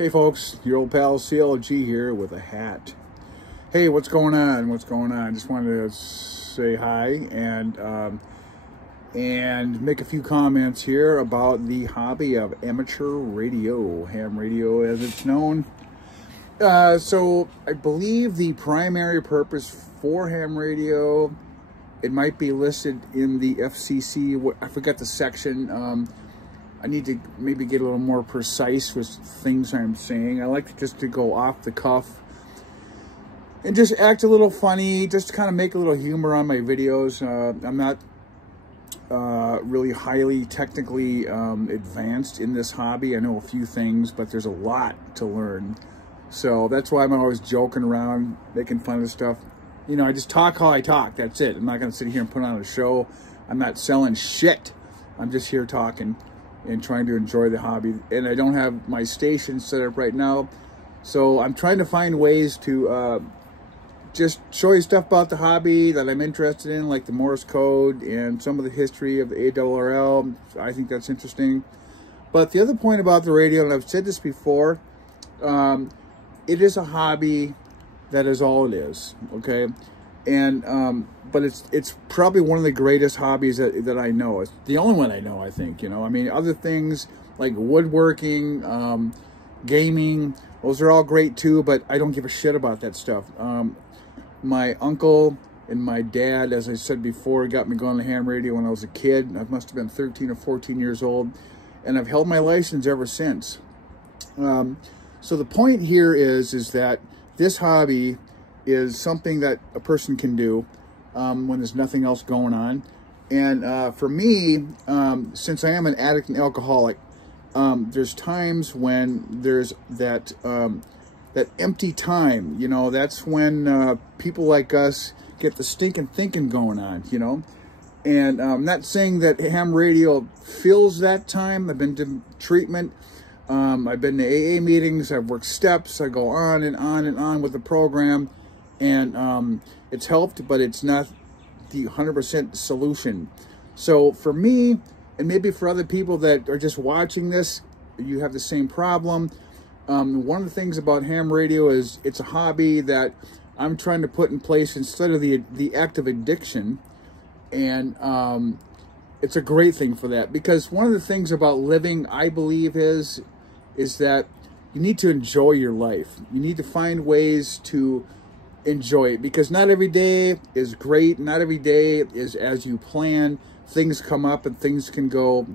Hey folks, your old pal CLG here with a hat. Hey, what's going on? What's going on? Just wanted to say hi and make a few comments here about the hobby of amateur radio, ham radio as it's known. So I believe the primary purpose for ham radio, it might be listed in the FCC. I forgot the section. I need to maybe get a little more precise with things I'm saying. I like to go off the cuff and just act a little funny, just to kind of make a little humor on my videos. I'm not really highly technically advanced in this hobby. I know a few things, but there's a lot to learn. So that's why I'm always joking around, making fun of stuff. You know, I just talk how I talk. That's it. I'm not going to sit here and put on a show. I'm not selling shit. I'm just here talking and trying to enjoy the hobby. And I don't have my station set up right now, so I'm trying to find ways to just show you stuff about the hobby that I'm interested in, like the Morse code and some of the history of the ARRL. I think that's interesting. But the other point about the radio, and I've said this before, it is a hobby. That is all it is, okay? And but it's probably one of the greatest hobbies that I know. It's the only one I know, I think, you know. I mean, other things like woodworking, gaming, those are all great too, but I don't give a shit about that stuff. My uncle and my dad, as I said before, got me going to ham radio when I was a kid. I must have been 13 or 14 years old, and I've held my license ever since. So the point here is that this hobby is something that a person can do when there's nothing else going on. And for me, since I am an addict and alcoholic, there's times when there's that empty time. You know, that's when people like us get the stinking thinking going on, you know. And I'm not saying that ham radio fills that time. I've been to treatment. I've been to AA meetings. I've worked steps. I go on and on and on with the program. And it's helped, but it's not the 100% solution. So for me, and maybe for other people that are just watching this, you have the same problem. One of the things about ham radio is it's a hobby that I'm trying to put in place instead of the act of addiction. And it's a great thing for that, because one of the things about living, I believe, is that you need to enjoy your life. You need to find ways to enjoy it, because not every day is great. Not every day is as you plan. Things come up and things can go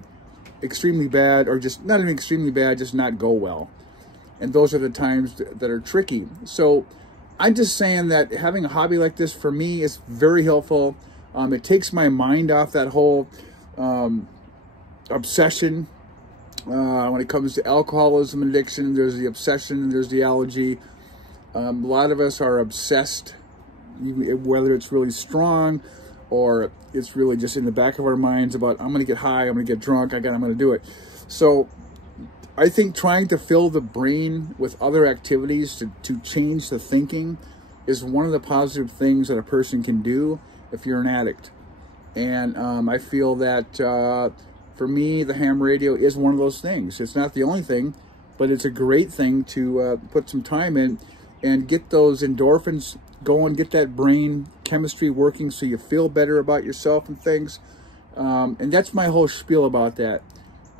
extremely bad, or just not even extremely bad, just not go well. And those are the times that are tricky. So I'm just saying that having a hobby like this for me is very helpful. It takes my mind off that whole obsession. When it comes to alcoholism and addiction, there's the obsession and there's the allergy. A lot of us are obsessed, whether it's really strong or it's really just in the back of our minds about, I'm going to get high, I'm going to get drunk, I'm going to do it. So I think trying to fill the brain with other activities to change the thinking is one of the positive things that a person can do if you're an addict. And I feel that for me, the ham radio is one of those things. It's not the only thing, but it's a great thing to put some time in and get those endorphins going, get that brain chemistry working so you feel better about yourself and things. And that's my whole spiel about that.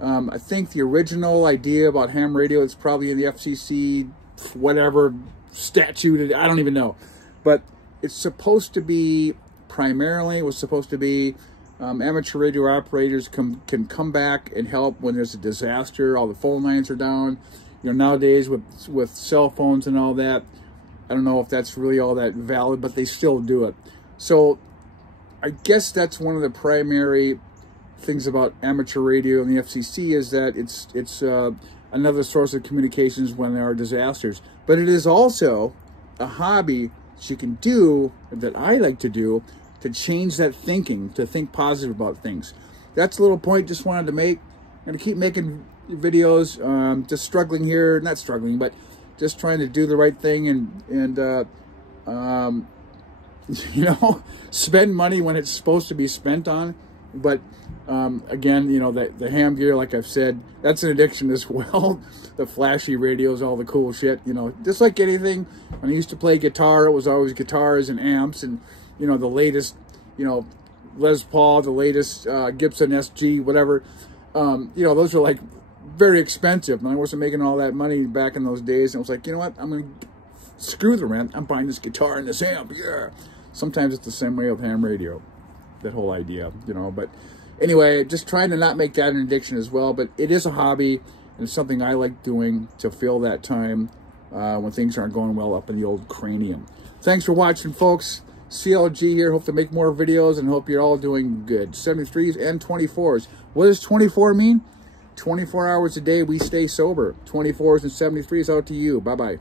I think the original idea about ham radio is probably in the FCC, whatever, statute, I don't even know. But it's supposed to be, primarily, it was supposed to be amateur radio operators can come back and help when there's a disaster, all the phone lines are down. You know, nowadays with cell phones and all that, I don't know if that's really all that valid, but they still do it. So I guess that's one of the primary things about amateur radio and the FCC, is that it's another source of communications when there are disasters. But it is also a hobby that you can do, that I like to do, to change that thinking, to think positive about things. That's a little point just wanted to make. I'm going to keep making videos, just struggling here, not struggling, but just trying to do the right thing and you know, spend money when it's supposed to be spent on. But again, you know, the ham gear, like I've said, that's an addiction as well. The flashy radios, all the cool shit, you know, just like anything. When I used to play guitar, it was always guitars and amps and, you know, the latest, you know, Les Paul, the latest Gibson SG, whatever. You know, those are like very expensive. And I wasn't making all that money back in those days. And I was like, you know what, I'm going to screw the rent. I'm buying this guitar and this amp, yeah. Sometimes it's the same way with ham radio, that whole idea, you know. But anyway, just trying to not make that an addiction as well. But it is a hobby, and it's something I like doing to fill that time when things aren't going well up in the old cranium. Thanks for watching, folks. CLG here. Hope to make more videos and hope you're all doing good. 73s and 24s. What does 24 mean? 24 hours a day we stay sober. 24s and 73s out to you. Bye-bye.